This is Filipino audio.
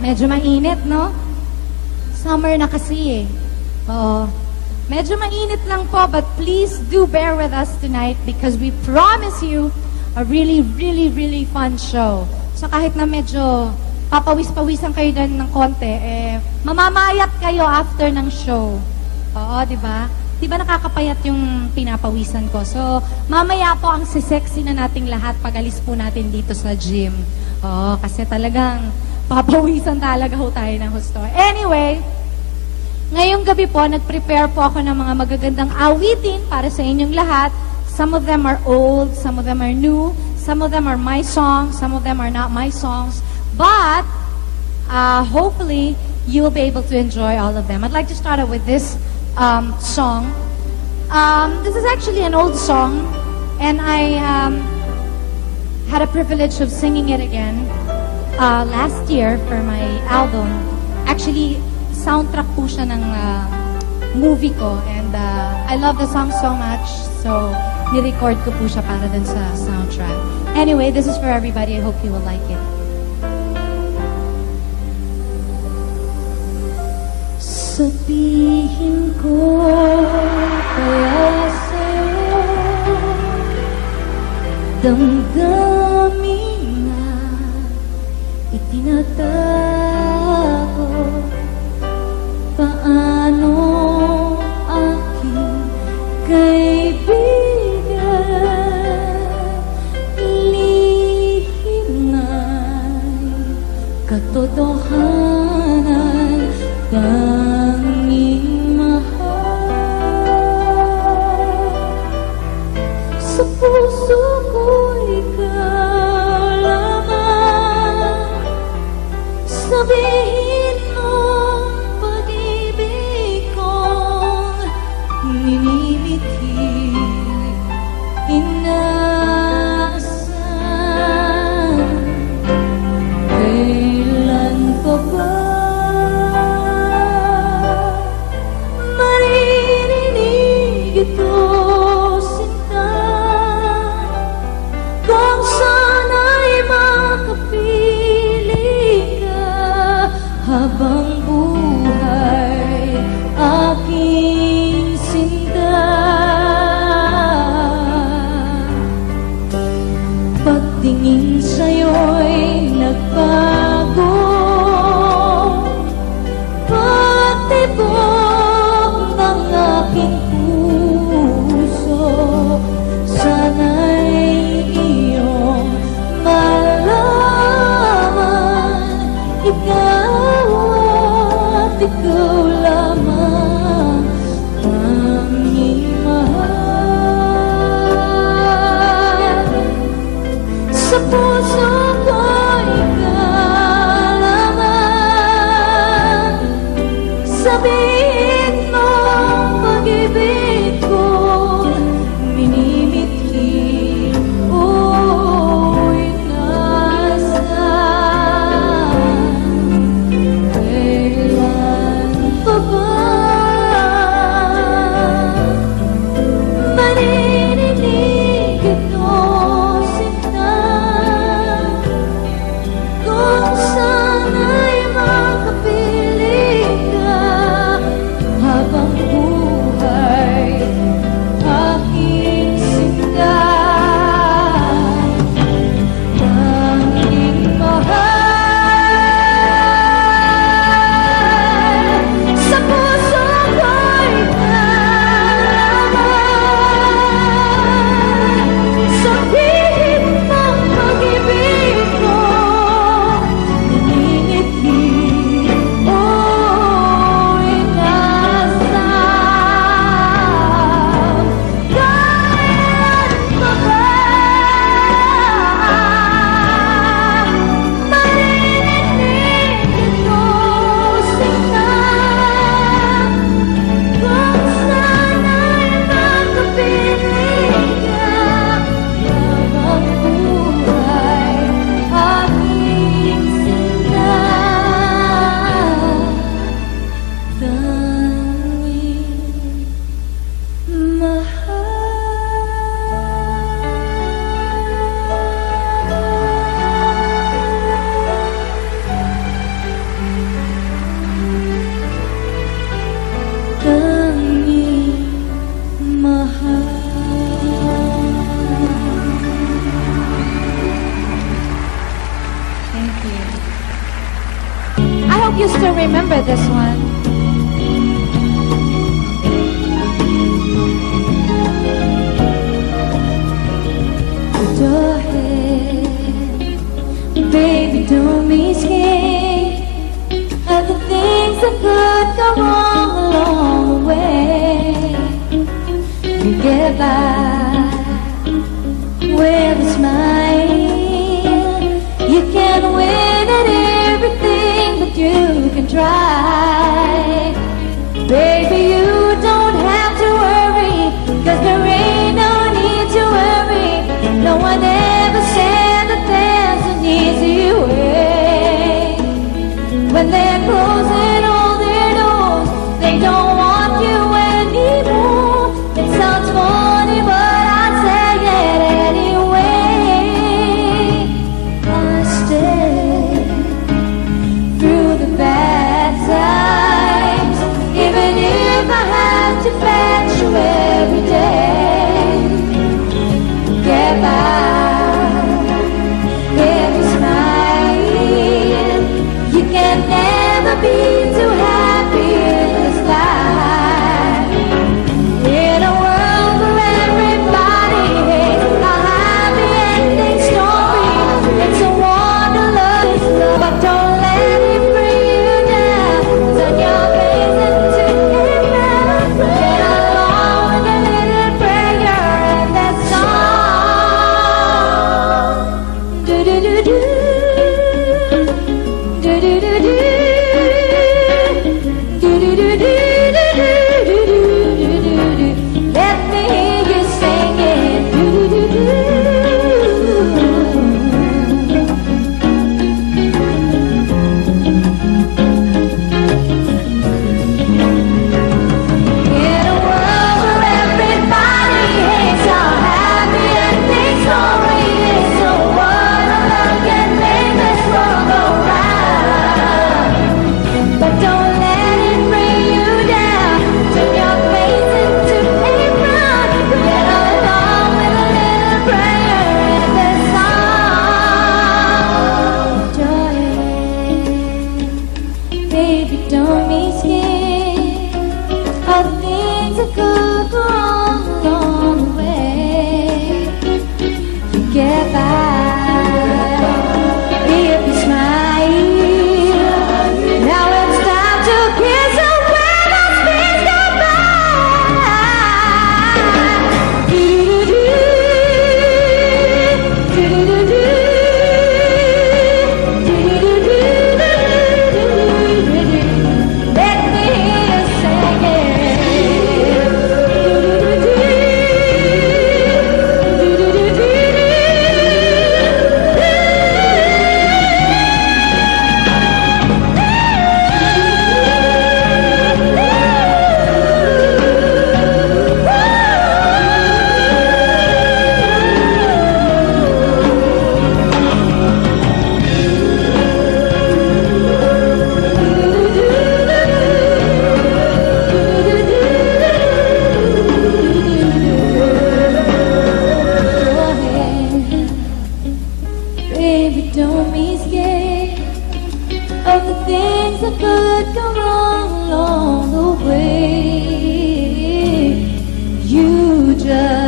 Medyo mainit, no? Summer na kasi eh. Oo. Medyo mainit lang po, but please do bear with us tonight because we promise you a really, really, really fun show. So kahit na medyo papawis-pawisan kayo din ng konti, mamamayat kayo after ng show. Oo, di ba? Di ba nakakapayat yung pinapawisan ko? So, mamaya po ang sisexy na nating lahat pag alis po natin dito sa gym. Oo, kasi talagang papawisan talaga ho tayo ng husto. Anyway, ngayong gabi po, nag-prepare po ako ng mga magagandang awitin para sa inyong lahat. Some of them are old, some of them are new, some of them are my songs, some of them are not my songs. But, hopefully, you will be able to enjoy all of them. I'd like to start out with this song. This is actually an old song, and I had a privilege of singing it again last year for my album. Actually, soundtrack po siya ng movie ko, and I love the song so much, so ni-record ko po siya para dun sa soundtrack. Anyway, this is for everybody. I hope you will like it. Sabihin ko kaya sa'yo, damdamin na itinatago. Paano aking kaibigan, lihim na'y katotohanan, tanging mahal. Sa puso ko ikaw lamang, sabihin mo pag-ibig kong minimithi, inaasahan. Kailan pa ba maririnig ito, sinta? Kung sana'y makapiling ka habang buhay, aking sinta. Pagtingin sa'yo'y nagbago, patibok ng aking puso. Sana'y iyong malaman, ikaw at ikaw lamang, tanging mahal. Sa puso ko ikaw lamang, sabihin mo pag-ibig ko minimithi, o inaasahan. Kailan pa ba maririnig ito, sinta? Kung sana'y makapiling ka you still remember this one. Go ahead, baby, don't be scared of the things that could go wrong along the way. You get by with a smile. You can win at everything, but you can try. Baby, you don't have to worry, 'cause there ain't no need to worry. No one ever said that there's an easy way. When they're closing all their doors, they don't want you anymore. It sounds funny, but I say it anyway. I stay through the bad times, even if I have to fetch you every day. Get by, every smile. You can never be too happy in this life. In a world where everybody hates a happy ending story, it's a wonderless love. But don't let it bring you down. Turn your face into heaven. Get along with a little prayer and that song. Do do do do. Do do do do. Do do do do. Let me hear you sing it. Do do do do. In a world where everybody hates our happy ending story, it's so wonderful can make this world go round. But don't let it bring you down. Turn your face into apron. Get along with a little prayer and a song. Joy, baby, don't be scared of the things that could go wrong along the way. You get by if you smile. Now it's time to kiss away the space goodbye. Do-do-do, do-do-do-do, let me hear you sing it. Baby, don't be scared of the things that could go wrong along the way. You just